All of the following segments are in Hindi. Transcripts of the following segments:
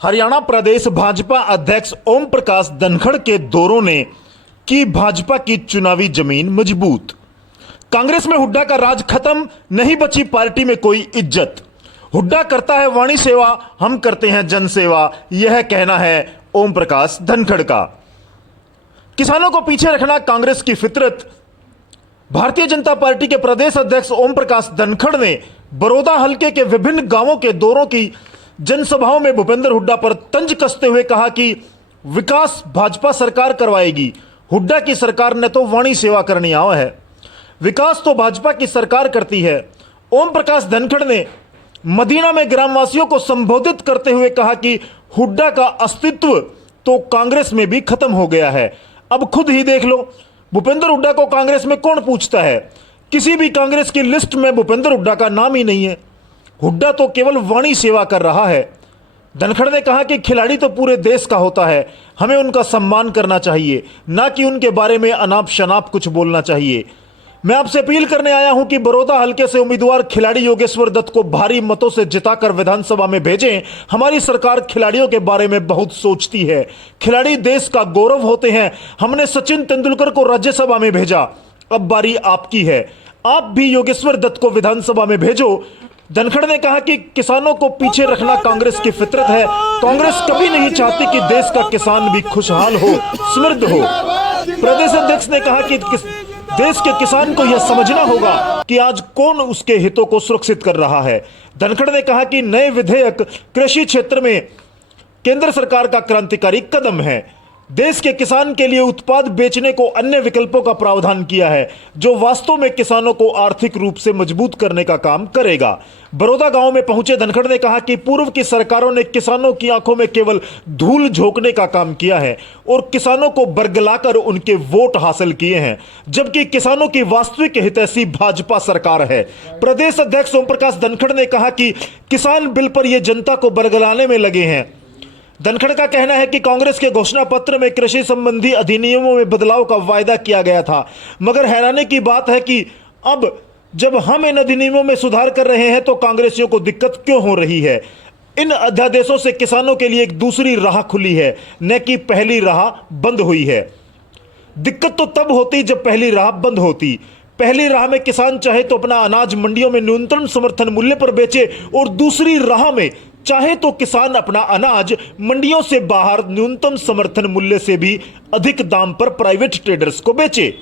हरियाणा प्रदेश भाजपा अध्यक्ष ओम प्रकाश धनखड़ के दौरों ने की भाजपा की चुनावी जमीन मजबूत। कांग्रेस में हुड्डा का राज खत्म, नहीं बची पार्टी में कोई इज्जत। हुड्डा करता है वाणी सेवा, हम करते हैं जन सेवा, यह कहना है ओम प्रकाश धनखड़ का। किसानों को पीछे रखना कांग्रेस की फितरत। भारतीय जनता पार्टी के प्रदेश अध्यक्ष ओम प्रकाश धनखड़ ने बड़ौदा हलके के विभिन्न गांवों के दौरों की जनसभाओं में भूपेंद्र हुड्डा पर तंज कसते हुए कहा कि विकास भाजपा सरकार करवाएगी, हुड्डा की सरकार ने तो वाणी सेवा करनी आवा है, विकास तो भाजपा की सरकार करती है। ओम प्रकाश धनखड़ ने मदीना में ग्रामवासियों को संबोधित करते हुए कहा कि हुड्डा का अस्तित्व तो कांग्रेस में भी खत्म हो गया है। अब खुद ही देख लो, भूपेंद्र हुड्डा को कांग्रेस में कौन पूछता है? किसी भी कांग्रेस की लिस्ट में भूपेंद्र हुड्डा का नाम ही नहीं है। हुड्डा तो केवल वाणी सेवा कर रहा है। धनखड़ ने कहा कि खिलाड़ी तो पूरे देश का होता है, हमें उनका सम्मान करना चाहिए, ना कि उनके बारे में अनाप शनाप कुछ बोलना चाहिए। मैं आपसे अपील करने आया हूं कि बड़ौदा हलके से उम्मीदवार खिलाड़ी योगेश्वर दत्त को भारी मतों से जिताकर विधानसभा में भेजें। हमारी सरकार खिलाड़ियों के बारे में बहुत सोचती है, खिलाड़ी देश का गौरव होते हैं। हमने सचिन तेंदुलकर को राज्यसभा में भेजा, अब बारी आपकी है, आप भी योगेश्वर दत्त को विधानसभा में भेजो। धनखड़ ने कहा कि किसानों को पीछे रखना कांग्रेस की फितरत है। कांग्रेस कभी नहीं चाहती कि देश का किसान भी खुशहाल हो, समृद्ध हो। प्रदेश अध्यक्ष ने कहा कि देश के किसान को यह समझना होगा कि आज कौन उसके हितों को सुरक्षित कर रहा है। धनखड़ ने कहा कि नए विधेयक कृषि क्षेत्र में केंद्र सरकार का क्रांतिकारी कदम है। देश के किसान के लिए उत्पाद बेचने को अन्य विकल्पों का प्रावधान किया है, जो वास्तव में किसानों को आर्थिक रूप से मजबूत करने का काम करेगा। बड़ौदा गांव में पहुंचे धनखड़ ने कहा कि पूर्व की सरकारों ने किसानों की आंखों में केवल धूल झोंकने का काम किया है और किसानों को बरगलाकर उनके वोट हासिल किए हैं, जबकि किसानों की वास्तविक हितैषी भाजपा सरकार है। प्रदेश अध्यक्ष ओम प्रकाश धनखड़ ने कहा कि किसान बिल पर यह जनता को बरगलाने में लगे हैं। धनखड़ का कहना है कि कांग्रेस के घोषणा पत्र में कृषि संबंधी अधिनियमों में बदलाव का वायदा किया गया था, मगर हैरानी की बात है कि अब जब हम इन अधिनियमों में सुधार कर रहे हैं तो कांग्रेसियों को दिक्कत क्यों हो रही है? इन अध्यादेशों से किसानों के लिए एक दूसरी राह खुली है, न कि पहली राह बंद हुई है। दिक्कत तो तब होती जब पहली राह बंद होती। पहली राह में किसान चाहे तो अपना अनाज मंडियों में न्यूनतम समर्थन मूल्य पर बेचे और दूसरी राह में चाहे तो किसान अपना अनाज मंडियों से बाहर न्यूनतम समर्थन मूल्य से भी अधिक दाम पर प्राइवेट ट्रेडर्स को बेचे।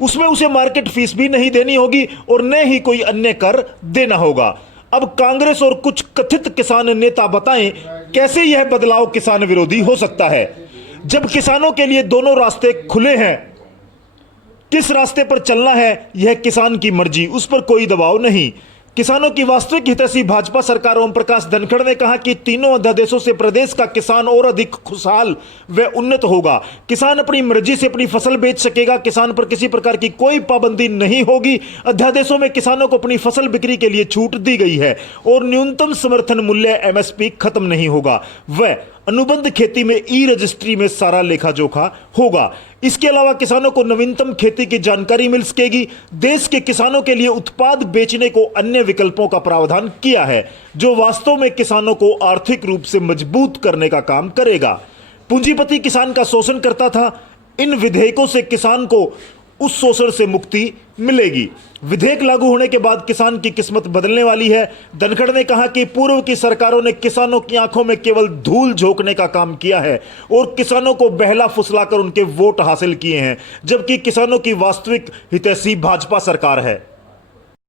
उसमें उसे मार्केट फीस भी नहीं देनी होगी और न ही कोई अन्य कर देना होगा। अब कांग्रेस और कुछ कथित किसान नेता बताएं कैसे यह बदलाव किसान विरोधी हो सकता है, जब किसानों के लिए दोनों रास्ते खुले हैं। किस रास्ते पर चलना है यह किसान की मर्जी, उस पर कोई दबाव नहीं। किसानों की वास्तविक हितैषी भाजपा सरकार। ओम प्रकाश धनखड़ ने कहा कि तीनों अध्यादेशों से प्रदेश का किसान और अधिक खुशहाल व उन्नत होगा। किसान अपनी मर्जी से अपनी फसल बेच सकेगा, किसान पर किसी प्रकार की कोई पाबंदी नहीं होगी। अध्यादेशों में किसानों को अपनी फसल बिक्री के लिए छूट दी गई है और न्यूनतम समर्थन मूल्य एमएसपी खत्म नहीं होगा। वह अनुबंध खेती में ई रजिस्ट्री में सारा लेखा जोखा होगा। इसके अलावा किसानों को नवीनतम खेती की जानकारी मिल सकेगी। देश के किसानों के लिए उत्पाद बेचने को अन्य विकल्पों का प्रावधान किया है, जो वास्तव में किसानों को आर्थिक रूप से मजबूत करने का काम करेगा। पूंजीपति किसान का शोषण करता था, इन विधेयकों से किसान को उस शोषण से मुक्ति मिलेगी। विधेयक लागू होने के बाद किसान की किस्मत बदलने वाली है। धनखड़ ने कहा कि पूर्व की सरकारों ने किसानों की आंखों में केवल धूल झोंकने का काम किया है और किसानों को बहला फुसलाकर उनके वोट हासिल किए हैं, जबकि किसानों की वास्तविक हितैषी भाजपा सरकार है।